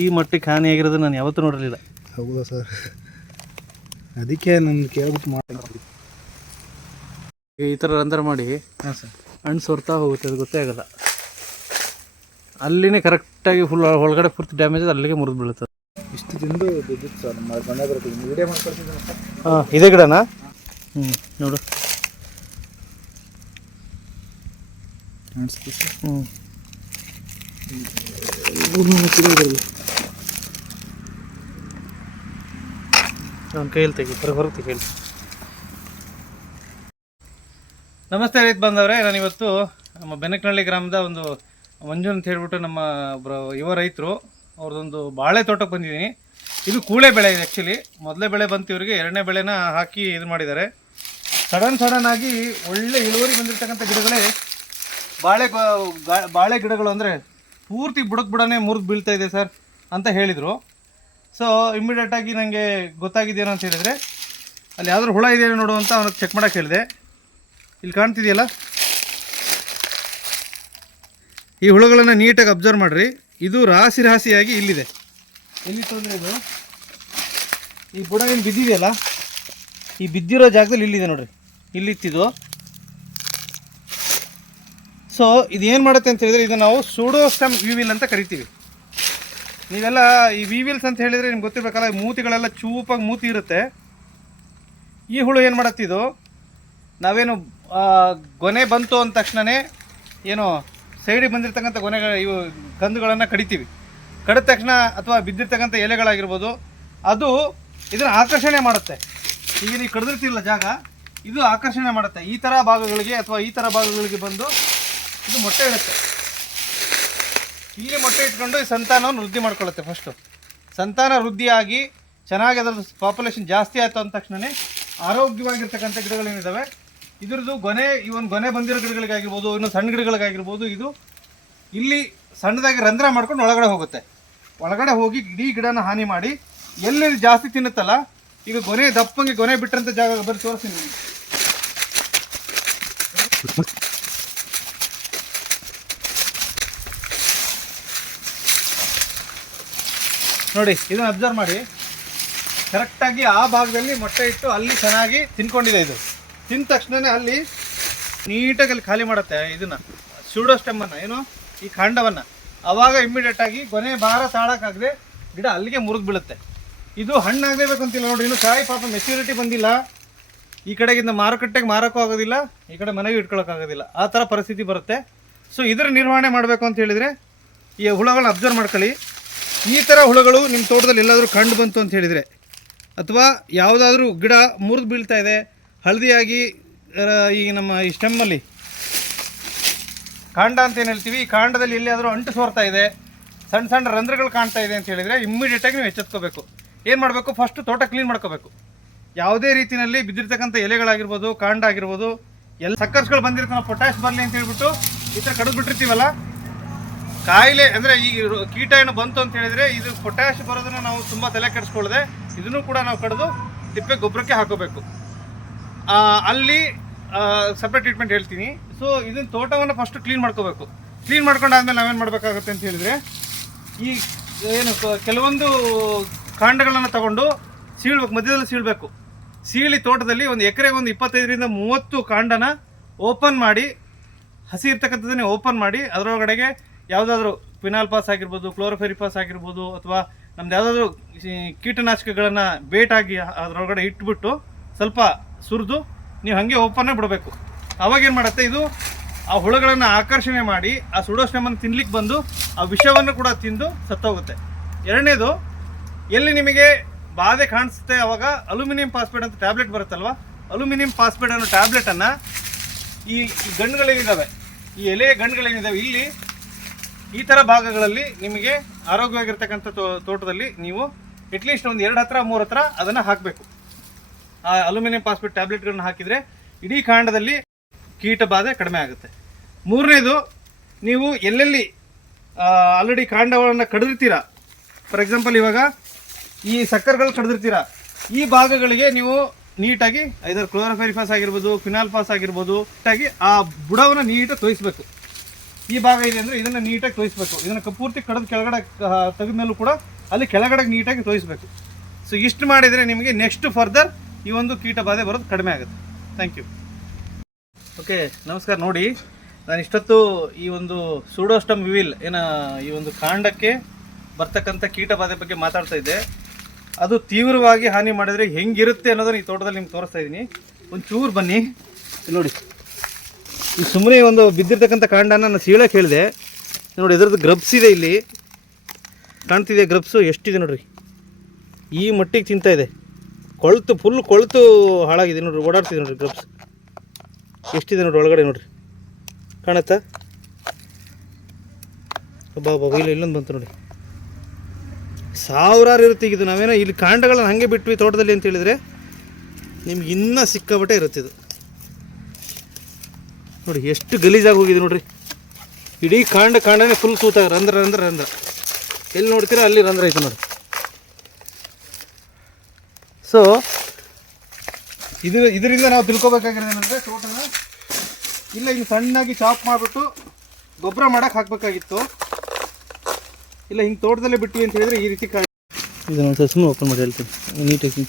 ಈ ಮಟ್ಟಕ್ಕೆ ಹಾನಿ ಆಗಿರೋದು ನಾನು ಯಾವತ್ತೂ ನೋಡಿರಲಿಲ್ಲ. ಹೌದಾ ಸರ್? ಅದಕ್ಕೆ ನಾನು ಕೇಳ್ಬಿಟ್ಟು ಮಾಡಿ ಈ ಥರ ರಂಧ್ರ ಮಾಡಿ ಹಾಂ ಸರ್. ಹಣ್ಣು ಸೋರ್ತಾ ಹೋಗುತ್ತೆ ಅದು ಗೊತ್ತೇ ಆಗಲ್ಲ. ಅಲ್ಲಿನೇ ಕರೆಕ್ಟಾಗಿ ಫುಲ್ ಒಳಗಡೆ ಪೂರ್ತಿ ಡ್ಯಾಮೇಜ್ ಅಲ್ಲಿಗೆ ಮುರಿದು ಬೀಳುತ್ತೆ. ಇಷ್ಟು ತಿಂದು ಬಿದ್ದಿತ್ತು ಸರ್ ಮನೆ ಬರ್ತೀವಿ. ವಿಡಿಯೋ ಮಾಡ್ಕೊಳ್ತಿದ್ದೀನಿ ಸರ್? ಹಾಂ ಇದೇ ಗಿಡನಾ? ಹ್ಞೂ ನೋಡು. ಹ್ಞೂ ಹ್ಞೂ ಹ್ಞೂ ನನ್ನ ಕೈಯಲ್ಲಿ ತೆಗಿ ಹೊರಗೆ ತೆಗಿ ನಮಸ್ತೆ ರೈತ ಬಂದವರೇ, ನಾನು ಇವತ್ತು ನಮ್ಮ ಬೆನಕನಹಳ್ಳಿ ಗ್ರಾಮದ ಒಂದು ಮಂಜು ಅಂತ ಹೇಳ್ಬಿಟ್ಟು ನಮ್ಮ ಒಬ್ಬರು ಯುವ ರೈತರು, ಅವ್ರದ್ದೊಂದು ಬಾಳೆ ತೋಟಕ್ಕೆ ಬಂದಿದ್ದೀನಿ. ಇದು ಕೂಳೆ ಬೆಳೆ ಇದೆ ಆ್ಯಕ್ಚುಲಿ ಮೊದಲೇ ಬೆಳೆ ಬಂತು ಇವರಿಗೆ, ಎರಡನೇ ಬೆಳೆನ ಹಾಕಿ ಇದು ಮಾಡಿದ್ದಾರೆ. ಸಡನ್ ಸಡನ್ ಆಗಿ ಒಳ್ಳೆ ಇಳುವರಿ ಬಂದಿರತಕ್ಕಂಥ ಗಿಡಗಳೇ ಬಾಳೆ ಬಾಳೆ ಗಿಡಗಳು ಅಂದರೆ ಪೂರ್ತಿ ಬುಡಕ್ಕೆ ಬುಡನೇ ಮುರಿದು ಬೀಳ್ತಾ ಇದೆ ಸರ್ ಅಂತ ಹೇಳಿದರು. ಸೊ ಇಮ್ಮಿಡಿಯೇಟಾಗಿ ನನಗೆ ಗೊತ್ತಾಗಿದ್ದೇನು ಅಂತ ಹೇಳಿದರೆ, ಅಲ್ಲಿ ಯಾವ್ದಾದ್ರು ಹುಳ ಇದೆಯೋ ನೋಡು ಅಂತ ಅವನಿಗೆ ಚೆಕ್ ಮಾಡೋಕೆ ಹೇಳಿದೆ. ಇಲ್ಲಿ ಕಾಣ್ತಿದೆಯಲ್ಲ? ಈ ಹುಳುಗಳನ್ನು ನೀಟಾಗಿ ಅಬ್ಸರ್ವ್ ಮಾಡಿರಿ. ಇದು ರಾಸಿ ರಾಸಿಯಾಗಿ ಇಲ್ಲಿದೆ. ಎಲ್ಲಿ ತೊಂದರೆ ಇದು? ಈ ಬುಡ ಏನು ಬಿದ್ದಿದೆಯಲ್ಲ? ಈ ಬಿದ್ದಿರೋ ಜಾಗದಲ್ಲಿ ಇಲ್ಲಿದೆ ನೋಡ್ರಿ. ಇಲ್ಲಿತ್ತಿದು. ಸೊ ಇದು ಏನು ಮಾಡುತ್ತೆ ಅಂತ ಹೇಳಿದ್ರೆ ಇದು ನಾವು ಸೂಡೋಸ್ಟಮ್ ವಿವಿಲ್ ಅಂತ ಕರಿತೀವಿ. ನೀವೆಲ್ಲ ಈ ವಿವಿಲ್ಸ್ ಅಂತ ಹೇಳಿದರೆ ನಿಮ್ಗೆ ಗೊತ್ತಿರಬೇಕಲ್ಲ ಮೂತಿಗಳೆಲ್ಲ ಚೂಪಾಗಿ ಮೂತಿ ಇರುತ್ತೆ. ಈ ಹುಳು ಏನು ಮಾಡತ್ತಿದು ನಾವೇನು ಗೊನೆ ಬಂತು ಅಂದ ತಕ್ಷಣವೇ ಏನು ಸೈಡಿಗೆ ಬಂದಿರತಕ್ಕಂಥ ಗೊನೆಗಳ, ಇವು ಕಂದುಗಳನ್ನು ಕಡಿತೀವಿ. ಕಡಿದ ತಕ್ಷಣ ಅಥವಾ ಬಿದ್ದಿರ್ತಕ್ಕಂಥ ಎಲೆಗಳಾಗಿರ್ಬೋದು, ಅದು ಇದನ್ನು ಆಕರ್ಷಣೆ ಮಾಡುತ್ತೆ. ಈಗ ನೀವು ಕಡಿದಿರ್ತಿಲ್ಲ ಜಾಗ, ಇದು ಆಕರ್ಷಣೆ ಮಾಡುತ್ತೆ. ಈ ಥರ ಭಾಗಗಳಿಗೆ ಅಥವಾ ಈ ಥರ ಭಾಗಗಳಿಗೆ ಬಂದು ಇದು ಮೊಟ್ಟೆ ಇಡುತ್ತೆ. ಇಲ್ಲಿ ಮೊಟ್ಟೆ ಇಟ್ಕೊಂಡು ಈ ಸಂತಾನವನ್ನು ವೃದ್ಧಿ ಮಾಡ್ಕೊಳ್ಳುತ್ತೆ ಫಸ್ಟು ಸಂತಾನ ವೃದ್ಧಿಯಾಗಿ ಚೆನ್ನಾಗಿ ಅದರ ಪಾಪ್ಯುಲೇಷನ್ ಜಾಸ್ತಿ ಆಯಿತು ಅಂದ ತಕ್ಷಣವೇ ಆರೋಗ್ಯವಾಗಿರ್ತಕ್ಕಂಥ ಗಿಡಗಳೇನಿದ್ದಾವೆ ಇದ್ರದ್ದು ಗೊನೆ, ಈ ಒಂದು ಗೊನೆ ಬಂದಿರೋ ಗಿಡಗಳಿಗಾಗಿರ್ಬೋದು, ಇನ್ನು ಸಣ್ಣ ಗಿಡಗಳಿಗಾಗಿರ್ಬೋದು, ಇದು ಇಲ್ಲಿ ಸಣ್ಣದಾಗಿ ರಂಧ್ರ ಮಾಡ್ಕೊಂಡು ಒಳಗಡೆ ಹೋಗುತ್ತೆ. ಒಳಗಡೆ ಹೋಗಿ ಇಡೀ ಗಿಡನ ಹಾನಿ ಮಾಡಿ ಎಲ್ಲಿ ಜಾಸ್ತಿ ತಿನ್ನುತ್ತಲ್ಲ, ಈಗ ಗೊನೆ ದಪ್ಪಂಗೆ ಗೊನೆ ಬಿಟ್ಟಂಥ ಜಾಗ ಬರೀ ತೋರಿಸ್ತೀನಿ ನೋಡಿ, ಇದನ್ನು ಅಬ್ಸರ್ವ್ ಮಾಡಿ. ಕರೆಕ್ಟಾಗಿ ಆ ಭಾಗದಲ್ಲಿ ಮೊಟ್ಟೆ ಇಟ್ಟು ಅಲ್ಲಿ ಚೆನ್ನಾಗಿ ತಿನ್ಕೊಂಡಿದೆ ಇದು. ತಿಂದ ತಕ್ಷಣನೇ ಅಲ್ಲಿ ನೀಟಾಗಿ ಅಲ್ಲಿ ಖಾಲಿ ಮಾಡುತ್ತೆ ಇದನ್ನ. ಸ್ಯೂಡೋ ಸ್ಟೆಮ್ಮನ್ನು ಏನು? ಈ ಕಾಂಡವನ್ನು ಅವಾಗ ಇಮ್ಮಿಡಿಯೇಟ್ ಆಗಿ ಕೊನೆ ಭಾರ ತಾಳಕ್ಕಾಗದೆ ಗಿಡ ಅಲ್ಲಿಗೆ ಮುರಿದು ಬೀಳುತ್ತೆ. ಇದು ಹಣ್ಣಾಗಲೇಬೇಕು ಅಂತಿಲ್ಲ ನೋಡಿ, ಇನ್ನು ಕಾಯಿ ಪಾಪ ಮೆಚ್ಯೂರಿಟಿ ಬಂದಿಲ್ಲ. ಈ ಕಡೆಗಿಂದ ಮಾರುಕಟ್ಟೆಗೆ ಮಾರೋಕ್ಕೂ ಆಗೋದಿಲ್ಲ, ಈ ಕಡೆ ಮನೆಗೆ ಇಟ್ಕೊಳ್ಳೋಕ್ಕಾಗೋದಿಲ್ಲ ಆ ಥರ ಪರಿಸ್ಥಿತಿ ಬರುತ್ತೆ. ಸೊ ಇದರ ನಿರ್ವಹಣೆ ಮಾಡಬೇಕು ಅಂತ ಹೇಳಿದರೆ, ಈ ಹುಳಗಳನ್ನ ಅಬ್ಸರ್ವ್ ಮಾಡ್ಕೊಳ್ಳಿ. ಈ ಥರ ಹುಳುಗಳು ನಿಮ್ಮ ತೋಟದಲ್ಲಿ ಎಲ್ಲಾದರೂ ಕಂಡು ಬಂತು ಅಂತ ಹೇಳಿದರೆ, ಅಥವಾ ಯಾವುದಾದ್ರೂ ಗಿಡ ಮುರಿದು ಬೀಳ್ತಾ ಇದೆ, ಹಳದಿಯಾಗಿ ಈ ನಮ್ಮ ಈ ಸ್ಟೆಮ್ಮಲ್ಲಿ ಕಾಂಡ ಅಂತ ಏನು ಹೇಳ್ತೀವಿ? ಈ ಕಾಂಡದಲ್ಲಿ ಎಲ್ಲಿಯಾದರೂ ಅಂಟು ಸೋರ್ತಾ ಇದೆ ಸಣ್ಣ ಸಣ್ಣ ರಂಧ್ರಗಳು ಕಾಣ್ತಾ ಇದೆ ಅಂತ ಹೇಳಿದರೆ ಇಮ್ಮಿಡಿಯೇಟಾಗಿ ನೀವು ಎಚ್ಚೆತ್ಕೋಬೇಕು. ಏನು ಮಾಡಬೇಕು? ಫಸ್ಟ್ ತೋಟ ಕ್ಲೀನ್ ಮಾಡ್ಕೋಬೇಕು. ಯಾವುದೇ ರೀತಿಯಲ್ಲಿ ಬಿದ್ದಿರ್ತಕ್ಕಂಥ ಎಲೆಗಳಾಗಿರ್ಬೋದು, ಕಾಂಡ ಆಗಿರ್ಬೋದು, ಎಲ್ಲ ಸಕ್ಕರ್ಸ್ಗಳು ಬಂದಿರ್ತಾವೆ ಪೊಟ್ಯಾಶ್ ಬರಲಿ ಅಂತ ಹೇಳ್ಬಿಟ್ಟು ಈ ಥರ ಕಡಿದು ಬಿಟ್ಟಿರ್ತೀವಲ್ಲ ಕಾಯಿಲೆ ಅಂದರೆ ಈ ಕೀಟ ಏನು ಬಂತು ಅಂತ ಹೇಳಿದರೆ ಇದು ಪೊಟ್ಯಾಶ್ ಬರೋದನ್ನು ನಾವು ತುಂಬ ತಲೆ ಕೆಡಿಸ್ಕೊಳ್ಳದೆ ಇದನ್ನು ಕೂಡ ನಾವು ಕಡಿದು ತಿಪ್ಪೆ ಗೊಬ್ಬರಕ್ಕೆ ಹಾಕೋಬೇಕು. ಅಲ್ಲಿ ಸಪ್ರೇಟ್ ಟ್ರೀಟ್ಮೆಂಟ್ ಹೇಳ್ತೀನಿ. ಸೊ ಇದನ್ನ ತೋಟವನ್ನು ಫಸ್ಟ್ ಕ್ಲೀನ್ ಮಾಡ್ಕೋಬೇಕು. ಕ್ಲೀನ್ ಮಾಡ್ಕೊಂಡಾದ್ಮೇಲೆ ನಾವೇನು ಮಾಡಬೇಕಾಗುತ್ತೆ ಅಂತ ಹೇಳಿದರೆ, ಈ, ಏನು ಕೆಲವೊಂದು ಕಾಂಡಗಳನ್ನು ತಗೊಂಡು ಸೀಳ್ಬೇಕು, ಮಧ್ಯದಲ್ಲಿ ಸೀಳಬೇಕು. ಸೀಳಿ ತೋಟದಲ್ಲಿ ಒಂದು ಎಕರೆಗೆ ಒಂದು ಇಪ್ಪತ್ತೈದರಿಂದ ಮೂವತ್ತು ಕಾಂಡನ ಓಪನ್ ಮಾಡಿ, ಹಸಿ ಇರ್ತಕ್ಕಂಥದ್ದನ್ನೇ ಓಪನ್ ಮಾಡಿ, ಅದರೊಳಗಡೆಗೆ ಯಾವುದಾದ್ರೂ ಫಿನಾಲ್ ಪಾಸ್ ಆಗಿರ್ಬೋದು ಕ್ಲೋರೋಫೆರಿಪಾಸ್ ಆಗಿರ್ಬೋದು ಅಥವಾ ನಮ್ದು ಯಾವುದಾದ್ರೂ ಕೀಟನಾಶಕಗಳನ್ನು ಬೇಟಾಗಿ ಅದರೊಳಗಡೆ ಇಟ್ಬಿಟ್ಟು ಸ್ವಲ್ಪ ಸುರಿದು ನೀವು ಹಾಗೆ ಓಪನ್ನೇ ಬಿಡಬೇಕು. ಅವಾಗೇನು ಮಾಡುತ್ತೆ, ಇದು ಆ ಹುಳುಗಳನ್ನು ಆಕರ್ಷಣೆ ಮಾಡಿ, ಆ ಸುಡೋಷ್ಣವನ್ನು ತಿನ್ಲಿಕ್ಕೆ ಬಂದು ಆ ವಿಷವನ್ನು ಕೂಡ ತಿಂದು ಸತ್ತೋಗುತ್ತೆ. ಎರಡನೇದು, ಎಲ್ಲಿ ನಿಮಗೆ ಬಾಧೆ ಕಾಣಿಸುತ್ತೆ, ಅವಾಗ ಅಲ್ಯೂಮಿನಿಯಂ ಫಾಸ್ಫೇಟ್ ಅಂತ ಟ್ಯಾಬ್ಲೆಟ್ ಬರುತ್ತಲ್ವ, ಅಲ್ಯೂಮಿನಿಯಂ ಫಾಸ್ಫೇಟ್ ಅನ್ನೋ ಟ್ಯಾಬ್ಲೆಟನ್ನು ಈ ಗಂಡುಗಳೇನಿದ್ದಾವೆ ಈ ಎಲೆಯ ಗಂಡುಗಳೇನಿದ್ದಾವೆ ಇಲ್ಲಿ ಈ ಥರ ಭಾಗಗಳಲ್ಲಿ ನಿಮಗೆ ಆರೋಗ್ಯವಾಗಿರ್ತಕ್ಕಂಥ ತೋಟದಲ್ಲಿ ನೀವು ಅಟ್ಲೀಸ್ಟ್ ಒಂದು ಎರಡು ಹತ್ರ, ಮೂರು ಹತ್ರ ಅದನ್ನು ಹಾಕಬೇಕು. ಆ ಅಲ್ಯೂಮಿನಿಯಂ ಫಾಸ್ಫೇಟ್ ಟ್ಯಾಬ್ಲೆಟ್ಗಳನ್ನ ಹಾಕಿದರೆ ಇಡೀ ಕಾಂಡದಲ್ಲಿ ಕೀಟ ಬಾಧೆ ಕಡಿಮೆ ಆಗುತ್ತೆ. ಮೂರನೇದು, ನೀವು ಎಲ್ಲೆಲ್ಲಿ ಆಲ್ರೆಡಿ ಕಾಂಡಗಳನ್ನು ಕಡಿದಿರ್ತೀರಾ? ಫಾರ್ ಎಕ್ಸಾಂಪಲ್ ಇವಾಗ ಈ ಸಕ್ಕರ್ಗಳು ಕಡಿದಿರ್ತೀರ? ಈ ಭಾಗಗಳಿಗೆ ನೀವು ನೀಟಾಗಿ ಐದರ್ ಕ್ಲೋರೋಫೆರಿಫಾಸ್ ಆಗಿರ್ಬೋದು ಫಿನಾಲ್ ಫಾಸ್ ಆಗಿರ್ಬೋದು, ನೀಟಾಗಿ ಆ ಬುಡವನ್ನು ನೀಟಾಗಿ ತೋಯಿಸ್ಬೇಕು. ಈ ಭಾಗ ಇದೆ ಅಂದರೆ ಇದನ್ನು ನೀಟಾಗಿ ತೋರಿಸ್ಬೇಕು. ಇದನ್ನು ಪೂರ್ತಿ ಕಡದ ಕೆಳಗಡೆ ತೆಗೆದ ಮೇಲೂ ಕೂಡ ಅಲ್ಲಿ ಕೆಳಗಡೆ ನೀಟಾಗಿ ತೋರಿಸ್ಬೇಕು. ಸೊ ಇಷ್ಟು ಮಾಡಿದರೆ ನಿಮಗೆ ನೆಕ್ಸ್ಟ್ ಫರ್ದರ್ ಈ ಒಂದು ಕೀಟ ಬಾಧೆ ಬರೋದು ಕಡಿಮೆ ಆಗುತ್ತೆ. ಥ್ಯಾಂಕ್ ಯು ಓಕೆ ನಮಸ್ಕಾರ. ನೋಡಿ, ನಾನು ಇಷ್ಟೊತ್ತು ಈ ಒಂದು ಸೂಡೋಸ್ಟಮ್ ವಿವಿಲ್, ಏನ, ಈ ಒಂದು ಕಾಂಡಕ್ಕೆ ಬರ್ತಕ್ಕಂಥ ಕೀಟ ಬಾಧೆ ಬಗ್ಗೆ ಮಾತಾಡ್ತಾ ಇದ್ದೆ. ಅದು ತೀವ್ರವಾಗಿ ಹಾನಿ ಮಾಡಿದರೆ ಹೆಂಗಿರುತ್ತೆ ಅನ್ನೋದನ್ನ ಈ ತೋಟದಲ್ಲಿ ನಿಮ್ಗೆ ತೋರಿಸ್ತಾ ಇದ್ದೀನಿ ಒಂಚೂರು ಬನ್ನಿ. ಇಲ್ಲಿ ನೋಡಿ. ಈ ಸುಮ್ಮನೆ ಒಂದು ಬಿದ್ದಿರ್ತಕ್ಕಂಥ ಕಾಂಡನ ನಾನು ಸೀಳಕ್ಕೆ ಹೇಳಿದೆ. ನೋಡಿ, ಇದರದ್ದು ಗ್ರಬ್ಸ್ ಇದೆ ಇಲ್ಲಿ. ಕಾಣ್ತಿದೆ ಗ್ರಬ್ಸು ಎಷ್ಟಿದೆ ನೋಡ್ರಿ. ಈ ಮಟ್ಟಿಗೆ ತಿಂತಾ ಇದೆ. ಕೊಳ್ತು ಫುಲ್ ಕೊಳ್ತು ಹಾಳಾಗಿದೆ ನೋಡ್ರಿ, ಓಡಾಡ್ತಿದೆ ನೋಡ್ರಿ ಗ್ರಬ್ಸ್ ಎಷ್ಟಿದೆ ನೋಡ್ರಿ ಒಳಗಡೆ ನೋಡ್ರಿ. ಕಾಣತ್ತಾ? ಒಬ್ಬ ಒಬ್ಬ ಇಲ್ಲ, ಇಲ್ಲೊಂದು ಬಂತು ನೋಡಿ. ಸಾವಿರಾರು ಇರುತ್ತೆ ಇದು ನಾವೇನೋ ಇಲ್ಲಿ ಕಾಂಡಗಳನ್ನ ಹಾಗೆ ಬಿಟ್ವಿ ತೋಟದಲ್ಲಿ ಅಂತ ಹೇಳಿದರೆ ನಿಮ್ಗೆ ಇನ್ನೂ ಸಿಕ್ಕಾಬಟ್ಟೆ ಇರುತ್ತೆ ಇದು. ನೋಡಿ, ಎಷ್ಟು ಗಲೀಜಾಗಿ ಹೋಗಿದೆ ನೋಡ್ರಿ. ಇಡೀ ಕಾಂಡ ಕಾಂಡನೇ ಫುಲ್ ಸೂತ ರಂಧ್ರ ರಂಧ್ರ ರಂಧ್ರ. ಎಲ್ಲಿ ನೋಡ್ತೀರಾ, ಅಲ್ಲಿ ರಂಧ್ರ ಐತೆ ನೋಡಿ ಸೊ ಇದು ಇದರಿಂದ ನಾವು ತಿಳ್ಕೊಬೇಕಾಗಿರೋದು ಏನಂದರೆ ತೋಟನ ಇಲ್ಲ ಹಿಂಗೆ ಸಣ್ಣಾಗಿ ಚಾಪ್ ಮಾಡಿಬಿಟ್ಟು ಗೊಬ್ಬರ ಮಾಡೋಕೆ ಹಾಕ್ಬೇಕಾಗಿತ್ತು. ಇಲ್ಲ, ಹಿಂಗೆ ತೋಟದಲ್ಲೇ ಬಿಟ್ವಿ ಅಂತ ಹೇಳಿದ್ರೆ ಈ ರೀತಿ ಕಾಯಿ ಇದನ್ನು ಒಂದು ಸುಮ್ಮನೆ ಓಪನ್ ಮಾಡಿ ಹೇಳ್ತೀನಿ. ನೀಟಾಗಿ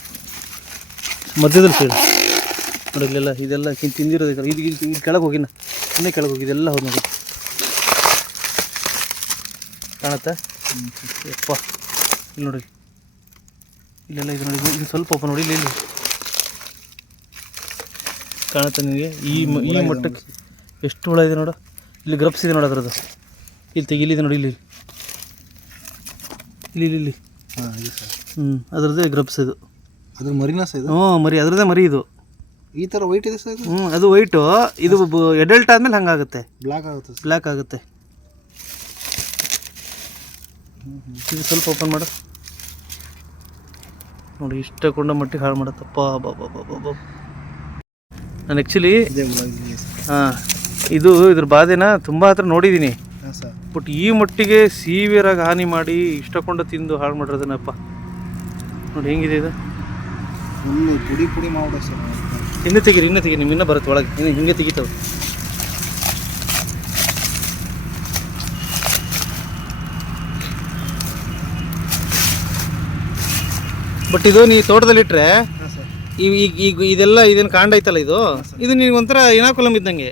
ಮಧ್ಯದಲ್ಲಿ ಸೈಡ್ ನೋಡಿ ಇಲ್ಲೆಲ್ಲ ಇದೆಲ್ಲ ತಿಂದಿರೋದಕ್ಕೆ ತಿಂದಿರೋದು ಇದು ಇದು ಇದು ಕೆಳಗೆ ಹೋಗಿನ ಇನ್ನೇ ಕೆಳಗೆ ಹೋಗಿ ಇದೆಲ್ಲ ಹೌದು ನೋಡಿ. ಕಾಣತ್ತಾ? ಯಪ್ಪ ಇಲ್ಲಿ ನೋಡಿ. ಇಲ್ಲೆಲ್ಲ ಇದು ನೋಡಿ ಇದು ಸ್ವಲ್ಪ ಒಪ್ಪ ನೋಡಿ ಇಲ್ಲಿ ಇಲ್ಲಿ. ಕಾಣುತ್ತೆ ನಿಮಗೆ ಈ ಮ- ಈ ಮಟ್ಟಕ್ಕೆ ಎಷ್ಟು ಹುಳ ಇದೆ ನೋಡು. ಇಲ್ಲಿ ಗ್ರಪ್ಸ್ ಇದೆ ನೋಡು ಅದ್ರದ್ದು. ಇಲ್ಲಿ ತೆಗಿಲಿದೆ ನೋಡಿ ಇಲ್ಲಿ. ಇಲ್ಲಿ ಇಲ್ಲಿ ಇಲ್ಲಿ. ಹಾಂ ಹ್ಞೂ ಅದ್ರದ್ದೇ ಗ್ರಪ್ಸ್ ಇದು. ಅದ್ರ ಮರಿನಾ ಸಹ ಇದು? ಹ್ಞೂ ಮರಿ ಅದರದ್ದೇ ಮರಿ ಇದು. ಈ ಥರ ವೈಟ್ ಇದೆ ಸರ್ ಹ್ಞೂ ಅದು ವೈಟು ಇದು ಎಡಲ್ಟ್ ಆದಮೇಲೆ ಹಂಗಾಗುತ್ತೆ. ಬ್ಲ್ಯಾಕ್ ಆಗುತ್ತೆ ಬ್ಲಾಕ್ ಬ್ಲ್ಯಾಕ್ ಆಗುತ್ತೆ. ಇದು ಸ್ವಲ್ಪ ಓಪನ್ ಮಾಡು. ನೋಡಿ ಇಷ್ಟ ಕೊಂಡ ಮಟ್ಟಿಗೆ ಹಾಳು ಮಾಡತ್ತಪ್ಪ. ಬಾ ಬಾ ಬಾ ಬಾ ಬಾ. ನಾನು ಆ್ಯಕ್ಚುಲಿ ಹಾಂ ಇದು ಇದ್ರ ಬಾಧೆನ ತುಂಬ ಹತ್ರ ನೋಡಿದ್ದೀನಿ ಬಟ್ ಈ ಮಟ್ಟಿಗೆ ಸೀವಿಯರಾಗಿ ಹಾನಿ ಮಾಡಿ ಇಷ್ಟಕೊಂಡು ತಿಂದು ಹಾಳು ಮಾಡಿರೋದನ್ನಪ್ಪ ನೋಡಿ ಹೆಂಗಿದೆ ಇದು? ಪುಡಿ ಪುಡಿ ಮಾಡೋದು ಸರ್. ಇನ್ನೂ ತೆಗೀರಿ ಇನ್ನೂ ತೆಗೀರಿ ನಿಮ್ಮ ಇನ್ನೂ ಬರುತ್ತೆ ಒಳಗೆ. ಇನ್ನು ಹಿಂಗೆ ತೆಗಿತಾವೆ. ಬಟ್ ಇದು ನೀ ಸರ್. ಈಗ ಈಗ ಇದೆಲ್ಲ ಇದೇನು ಕಾಂಡ ಐತಲ್ಲ ಇದು? ಇದು ನಿನಗೆ ಒಂಥರ ಇನಾಕುಲಮ್ ಇದ್ದಂಗೆ.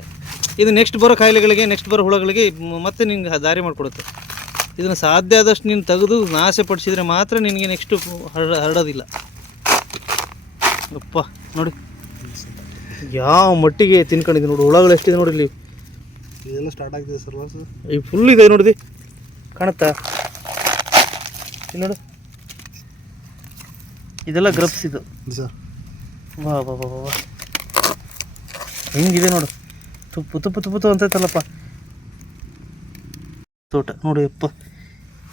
ಇದು ನೆಕ್ಸ್ಟ್ ಬರೋ ಕಾಯಿಲೆಗಳಿಗೆ ನೆಕ್ಸ್ಟ್ ಬರೋ ಹುಳಗಳಿಗೆ ಮತ್ತೆ ನಿನ್ಗೆ ದಾರಿ ಮಾಡಿಕೊಡುತ್ತೆ. ಇದನ್ನು ಸಾಧ್ಯ ಆದಷ್ಟು ನೀನು ತೆಗೆದು ನಾಶ ಪಡಿಸಿದ್ರೆ ಮಾತ್ರ ನಿನಗೆ ನೆಕ್ಸ್ಟು ಹರಡ ಹರಡೋದಿಲ್ಲ. ಅಪ್ಪ ನೋಡಿ. ಯಾವ ಮಟ್ಟಿಗೆ ತಿನ್ಕೊಂಡಿದ್ದೆ ನೋಡಿ ಹುಳಗಳು ಎಷ್ಟಿದೆ ನೋಡಿ ಇಲ್ಲಿ. ಇದೆಲ್ಲ ಸ್ಟಾರ್ಟ್ ಆಗ್ತಿದೆ ಸರ್ ಸರ್ ಈ ಫುಲ್ ಇದೆ ನೋಡಿದಿ ಕಾಣುತ್ತಾ? ನೋಡು. ಇದೆಲ್ಲ ಗ್ರಬ್ಸ್ ಇದು. ಸರ್ ವಾ ವಾ ವಾ ವಾ ಹಿಂಗಿದೆ ನೋಡು. ತುಪ್ಪು ತುಪ್ಪು ತುಪ್ಪು ತು ಅಂತೈತಲ್ಲಪ್ಪ ತೋಟ ನೋಡಿ ಅಪ್ಪ.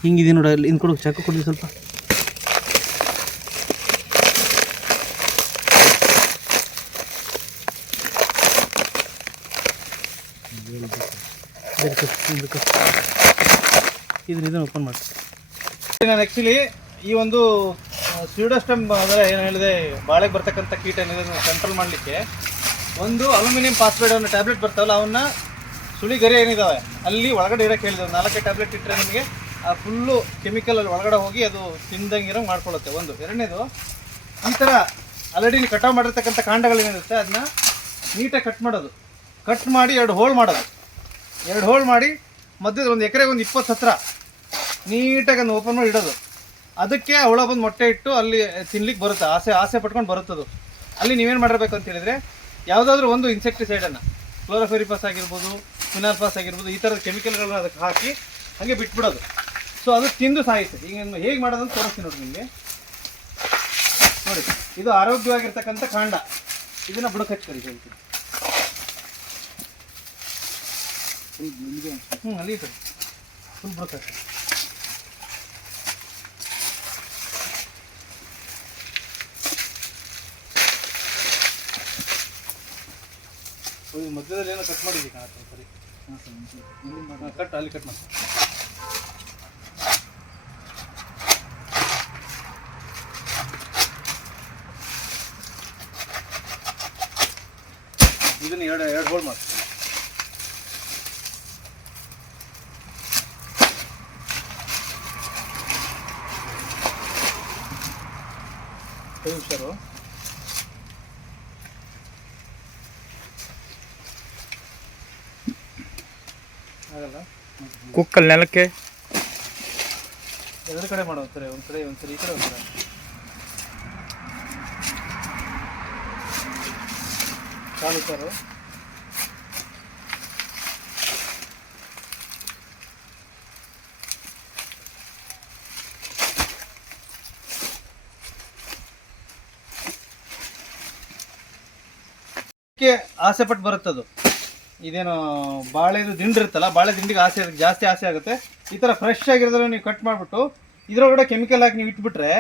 ಹಿಂಗಿದೆ ನೋಡು ಅಲ್ಲಿ ಇನ್ನು ಕೊಡು ಚಕ್ಕ ಕೊಡಿ ಸ್ವಲ್ಪ. ಇದನ್ನ, ಇದನ್ನು ಓಪನ್ ಮಾಡಿ ನಾನು ಆ್ಯಕ್ಚುಲಿ ಈ ಒಂದು ಸ್ಯೂಡೋಸ್ಟಮ್ ಅಂದರೆ ಏನು ಹೇಳಿದೆ, ಬಾಳೆಗೆ ಬರ್ತಕ್ಕಂಥ ಕೀಟ ಏನಿದೆ ಕಂಟ್ರೋಲ್ ಮಾಡಲಿಕ್ಕೆ ಒಂದು ಅಲ್ಯೂಮಿನಿಯಂ ಪಾಸ್ಪೇಡ್ ಅನ್ನೋ ಟ್ಯಾಬ್ಲೆಟ್ ಬರ್ತಾವಲ್ಲ, ಅವನ್ನ ಸುಳಿ ಗರಿ ಏನಿದಾವೆ, ಅಲ್ಲಿ ಒಳಗಡೆ ಇರೋಕ್ಕೆ ಹೇಳಿದ್ರು ನಾಲ್ಕೇ ಟ್ಯಾಬ್ಲೆಟ್ ಇಟ್ಟರೆ ನಿಮಗೆ ಆ ಫುಲ್ಲು ಕೆಮಿಕಲ್ ಅಲ್ಲಿ ಒಳಗಡೆ ಹೋಗಿ ಅದು ತಿಂದಂಗಿರೋ ಮಾಡ್ಕೊಳ್ಳುತ್ತೆ. ಒಂದು. ಎರಡನೇದು, ಈ ಥರ ಆಲ್ರೆಡಿ ಕಟಾವು ಮಾಡಿರ್ತಕ್ಕಂಥ ಕಾಂಡಗಳೇನಿರುತ್ತೆ, ಅದನ್ನ ನೀಟಾಗಿ ಕಟ್ ಮಾಡೋದು. ಕಟ್ ಮಾಡಿ ಎರಡು ಹೋಲ್ ಮಾಡೋದು. ಎರಡು ಹೋಲ್ ಮಾಡಿ ಮಧ್ಯದ ಒಂದು ಎಕರೆಗೆ ಒಂದು ಇಪ್ಪತ್ತು ಹತ್ರ ನೀಟಾಗಿ ಅದನ್ನು ಓಪನ್ ಮಾಡಿ ಇಡೋದು. ಅದಕ್ಕೆ ಹುಳ ಬಂದು ಮೊಟ್ಟೆ ಇಟ್ಟು ಅಲ್ಲಿ ತಿನ್ಲಿಕ್ಕೆ ಬರುತ್ತೆ, ಆಸೆ ಆಸೆ ಪಟ್ಕೊಂಡು ಬರುತ್ತದು ಅಲ್ಲಿ ನೀವೇನು ಮಾಡಿರ್ಬೇಕು ಅಂತ ಹೇಳಿದ್ರೆ, ಯಾವುದಾದ್ರೂ ಒಂದು ಇನ್ಸೆಕ್ಟಿಸೈಡನ್ನು ಕ್ಲೋರೋಫೆರಿಪಾಸ್ ಆಗಿರ್ಬೋದು ಫಿನಾಲ್ಪಾಸ್ ಆಗಿರ್ಬೋದು, ಈ ಥರದ ಕೆಮಿಕಲ್ಗಳನ್ನ ಅದಕ್ಕೆ ಹಾಕಿ ಹಾಗೆ ಬಿಟ್ಬಿಡೋದು. ಸೊ ಅದು ತಿಂದು ಸಾಯುತ್ತೆ ಈಗ ಹೇಗೆ ಮಾಡೋದು ಅಂತ ತೋರಿಸ್ತೀನಿ ನೋಡಿ ನಿಮಗೆ. ನೋಡಿ, ಇದು ಆರೋಗ್ಯವಾಗಿರ್ತಕ್ಕಂಥ ಕಾಂಡ. ಇದನ್ನು ಬುಡಕ್ಕೆ ಹೇಳ್ತೀನಿ. ಹ್ಞೂ ಅಲ್ಲಿ ಸರ್ ಫುಲ್ ಓ, ಮಧ್ಯದಲ್ಲಿ ಏನೋ ಕಟ್ ಮಾಡಿದ್ದೀವಿ ಕಾಣುತ್ತೆ ಸರಿ. ಹಾಂ ಕಟ್ ಅಲ್ಲಿ ಕಟ್ ಮಾಡಿ ಇದನ್ನ ಎರಡು ಎರಡು ಹೋಲ್ ಮಾಡಿ ಕೈ ಹುಷಾರು. ಆಗಲ್ಲ? ಕುಕ್ಕಲ್ಲಿ ನೆಲಕ್ಕೆ? ಎರಡು ಕಡೆ ಮಾಡೋತಾರೆ ಒಂದು ಕಡೆ ಒಂದ್ಸರಿ ಈ ಕಡೆ ಒಂದ್ಸರಿ. ಕಾಲು ಸರ್ ಆಸೆ ಪಟ್ಟು ಬರುತ್ತದು. ಇದೇನು ಬಾಳೆದು ದಿಂಡು ಇರುತ್ತಲ್ಲ, ಬಾಳೆ ದಿಂಡಿಗೆ ಆಸೆ, ಜಾಸ್ತಿ ಆಸೆ ಆಗುತ್ತೆ. ಈ ಥರ ಫ್ರೆಶ್ ಆಗಿರೋದ್ರೆ ನೀವು ಕಟ್ ಮಾಡಿಬಿಟ್ಟು, ಇದರೊಳಗಡೆ ಕೆಮಿಕಲ್ ಹಾಕಿ ನೀವು ಇಟ್ಬಿಟ್ರೆ,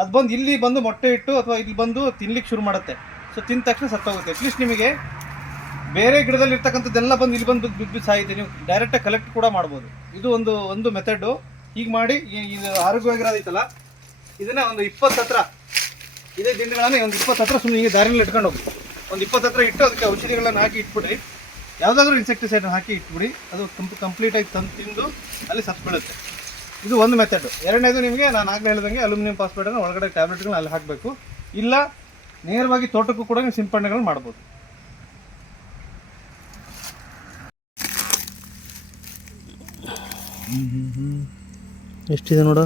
ಅದು ಬಂದು ಇಲ್ಲಿ ಬಂದು ಮೊಟ್ಟೆ ಇಟ್ಟು ಅಥವಾ ಇಲ್ಲಿ ಬಂದು ತಿನ್ಲಿಕ್ಕೆ ಶುರು ಮಾಡುತ್ತೆ. ಸೊ ತಿಂದ ತಕ್ಷಣ ಸತ್ತೋಗುತ್ತೆ. ಅಟ್ಲೀಸ್ಟ್ ನಿಮಗೆ ಬೇರೆ ಗಿಡದಲ್ಲಿ ಇರ್ತಕ್ಕಂಥದ್ದೆಲ್ಲ ಬಂದು ಇಲ್ಲಿ ಬಂದು ಬಿದ್ದು ಬಿದ್ದು ಸಾಯಿದೆ ನೀವು ಡೈರೆಕ್ಟಾಗಿ ಕಲೆಕ್ಟ್ ಕೂಡ ಮಾಡ್ಬೋದು. ಇದು ಒಂದು ಒಂದು ಮೆಥಡು ಹೀಗೆ ಮಾಡಿ ಇದು ಆರೋಗ್ಯವಾಗಿರೋದೈತಲ್ಲ, ಇದನ್ನ ಒಂದು ಇಪ್ಪತ್ತು ಹತ್ರ ಇದೇ ದಿಂಡುಗಳನ್ನ ಒಂದು ಇಪ್ಪತ್ತು ಹತ್ರ ಸುಮ್ಮನೆ ಹೀಗೆ ದಾರಿನಲ್ಲಿ ಇಟ್ಕೊಂಡು ಹೋಗಿ ಒಂದು ಇಪ್ಪತ್ತು ಹತ್ರ ಇಟ್ಟು ಅದಕ್ಕೆ ಔಷಧಿಗಳನ್ನ ಹಾಕಿ ಇಟ್ಬಿಡಿ ಯಾವುದಾದ್ರೂ ಇನ್ಸೆಕ್ಟಿಸೈಡ್ ಹಾಕಿ ಇಟ್ಬಿಡಿ. ಅದು ಕಂಪ್ ಕಂಪ್ಲೀಟಾಗಿ ತಂದು ತಿಂದು ಅಲ್ಲಿ ಸತ್ತು ಬೀಳುತ್ತೆ ಇದು ಒಂದು ಮೆಥಡ್ ಎರಡನೇದು ನಿಮಗೆ ನಾನು ಆಗಲೇ ಹೇಳಿದಂಗೆ ಅಲ್ಯೂಮಿನಿಯಂ ಫಾಸ್ಫೇಟನ್ನು ಒಳಗಡೆ ಟ್ಯಾಬ್ಲೆಟ್ಗಳನ್ನ ಅಲ್ಲಿ ಹಾಕಬೇಕು. ಇಲ್ಲ ನೇರವಾಗಿ ತೋಟಕ್ಕೂ ಕೂಡ ನೀವು ಸಿಂಪಡಣೆಗಳು ಮಾಡ್ಬೋದು. ಎಷ್ಟಿದೆ ನೋಡ?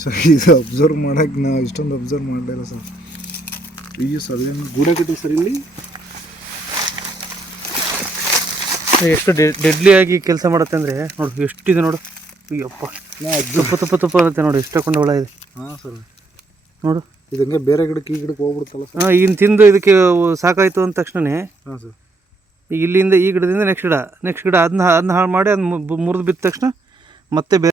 ಸರ್ ಇದು ಅಬ್ಸರ್ವ್ ಮಾಡೋಕ್ಕೆ ನಾವು ಇಷ್ಟೊಂದು ಅಬ್ಸರ್ವ್ ಮಾಡಲಿಲ್ಲ ಸರ್. ಅಯ್ಯೋ ಸರ್ ಕಟ್ಟಿ ಸರ್ ಇಲ್ಲಿ ಎಷ್ಟು ಡೆಡ್ಲಿ ಆಗಿ ಕೆಲಸ ಮಾಡುತ್ತೆ ಅಂದರೆ ನೋಡು ಎಷ್ಟಿದೆ ನೋಡು. ಅಯ್ಯಪ್ಪ. ತುಪ್ಪ ತುಪ್ಪ ತುಪ್ಪ ಇರುತ್ತೆ ನೋಡಿ ಹಾಕೊಂಡು ಹುಳ ಇದೆ. ಹಾಂ ಸರ್. ನೋಡು. ಇದಂಗೆ ಬೇರೆ ಗಿಡಕ್ಕೆ ಈ ಗಿಡಕ್ಕೆ ಹೋಗ್ಬಿಡುತ್ತಲ್ಲ ಸರ್? ಹಾಂ ಇನ್ನು ತಿಂದು ಇದಕ್ಕೆ ಸಾಕಾಯ್ತು ಅಂದ ತಕ್ಷಣನೇ ಹಾಂ ಸರ್. ಇಲ್ಲಿಂದ ಈ ಗಿಡದಿಂದ ನೆಕ್ಸ್ಟ್ ಗಿಡ ನೆಕ್ಸ್ಟ್ ಗಿಡ ಅದನ್ನ ಅದನ್ನ ಹಾಳು ಮಾಡಿ ಅದನ್ನ ಮುರಿದು ಬಿದ್ದ ತಕ್ಷಣ ಮತ್ತೆ ಬೇರೆ